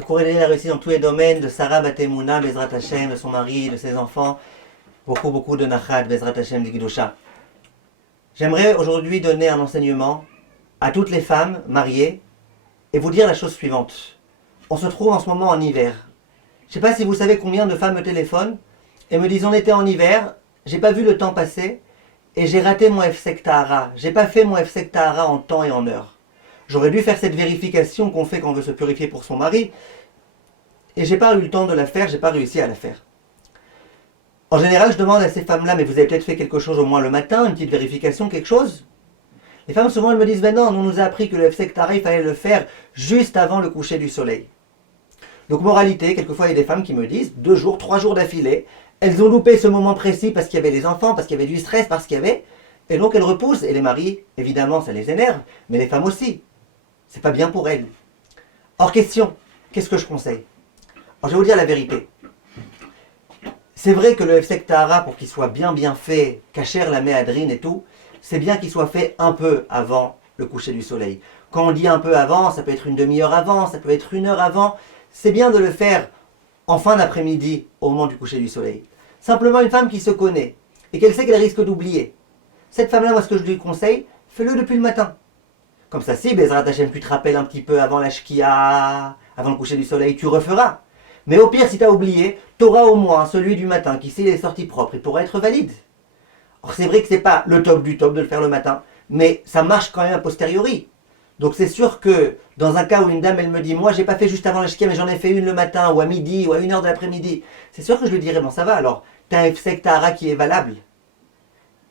Ce cours a réussi dans tous les domaines, de Sarah Batemouna, Bezrat Hashem, de son mari, de ses enfants. Beaucoup de Nachat, Bezrat Hashem, de Gidusha. J'aimerais aujourd'hui donner un enseignement à toutes les femmes mariées et vous dire la chose suivante. On se trouve en ce moment en hiver. Je ne sais pas si vous savez combien de femmes me téléphonent et me disent on était en hiver, j'ai pas vu le temps passer et j'ai raté mon Hefsek Tahara. J'ai pas fait mon Hefsek Tahara en temps et en heure. J'aurais dû faire cette vérification qu'on fait quand on veut se purifier pour son mari et j'ai pas eu le temps de la faire, j'ai pas réussi à la faire. En général, je demande à ces femmes-là, mais vous avez peut-être fait quelque chose au moins le matin, une petite vérification, quelque chose? Les femmes souvent elles me disent, ben non, on nous a appris que le Hefsek Tahara, il fallait le faire juste avant le coucher du soleil. Donc moralité, quelquefois il y a des femmes qui me disent, 2 jours, 3 jours d'affilée, elles ont loupé ce moment précis parce qu'il y avait les enfants, parce qu'il y avait du stress, parce qu'il y avait... Et donc elles repoussent, et les maris, évidemment, ça les énerve, mais les femmes aussi. C'est pas bien pour elles. Hors question, qu'est-ce que je conseille? Alors je vais vous dire la vérité. C'est vrai que le Hefsek Tahara, pour qu'il soit bien fait, Kacher, la méadrine et tout, c'est bien qu'il soit fait un peu avant le coucher du soleil. Quand on dit un peu avant, ça peut être une demi-heure avant, ça peut être 1 heure avant. C'est bien de le faire en fin d'après-midi, au moment du coucher du soleil. Simplement une femme qui se connaît et qu'elle sait qu'elle risque d'oublier. Cette femme-là, moi ce que je lui conseille, fais-le depuis le matin. Comme ça, si Bezrat Hashem, tu te rappelles un petit peu avant la shkia, avant le coucher du soleil, tu referas. Mais au pire, si tu as oublié, tu auras au moins celui du matin qui sait les sorties propres, il pourra être valide. Or c'est vrai que c'est pas le top du top de le faire le matin, mais ça marche quand même a posteriori. Donc c'est sûr que dans un cas où une dame elle me dit moi j'ai pas fait juste avant la shkia mais j'en ai fait une le matin ou à midi ou à 1 heure de l'après-midi, c'est sûr que je lui dirais bon ça va alors, t'as un Hefsek Tahara qui est valable.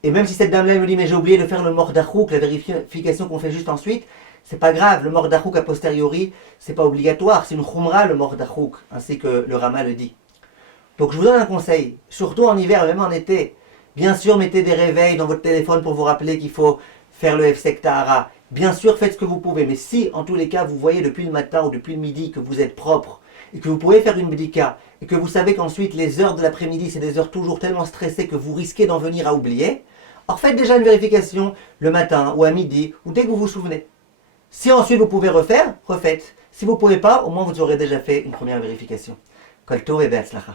Et même si cette dame-là elle me dit mais j'ai oublié de faire le mordachouk, la vérification qu'on fait juste ensuite, c'est pas grave, le mordachouk a posteriori, c'est pas obligatoire, c'est une khumra le mordachouk, ainsi que le Rama le dit. Donc je vous donne un conseil, surtout en hiver, même en été. Bien sûr, mettez des réveils dans votre téléphone pour vous rappeler qu'il faut faire le Hefsek Tahara. Bien sûr, faites ce que vous pouvez, mais si en tous les cas vous voyez depuis le matin ou depuis le midi que vous êtes propre et que vous pouvez faire une bdika et que vous savez qu'ensuite les heures de l'après-midi c'est des heures toujours tellement stressées que vous risquez d'en venir à oublier, alors faites déjà une vérification le matin ou à midi ou dès que vous vous souvenez. Si ensuite vous pouvez refaire, refaites. Si vous ne pouvez pas, au moins vous aurez déjà fait une première vérification. Kol tov et be'atzlacha.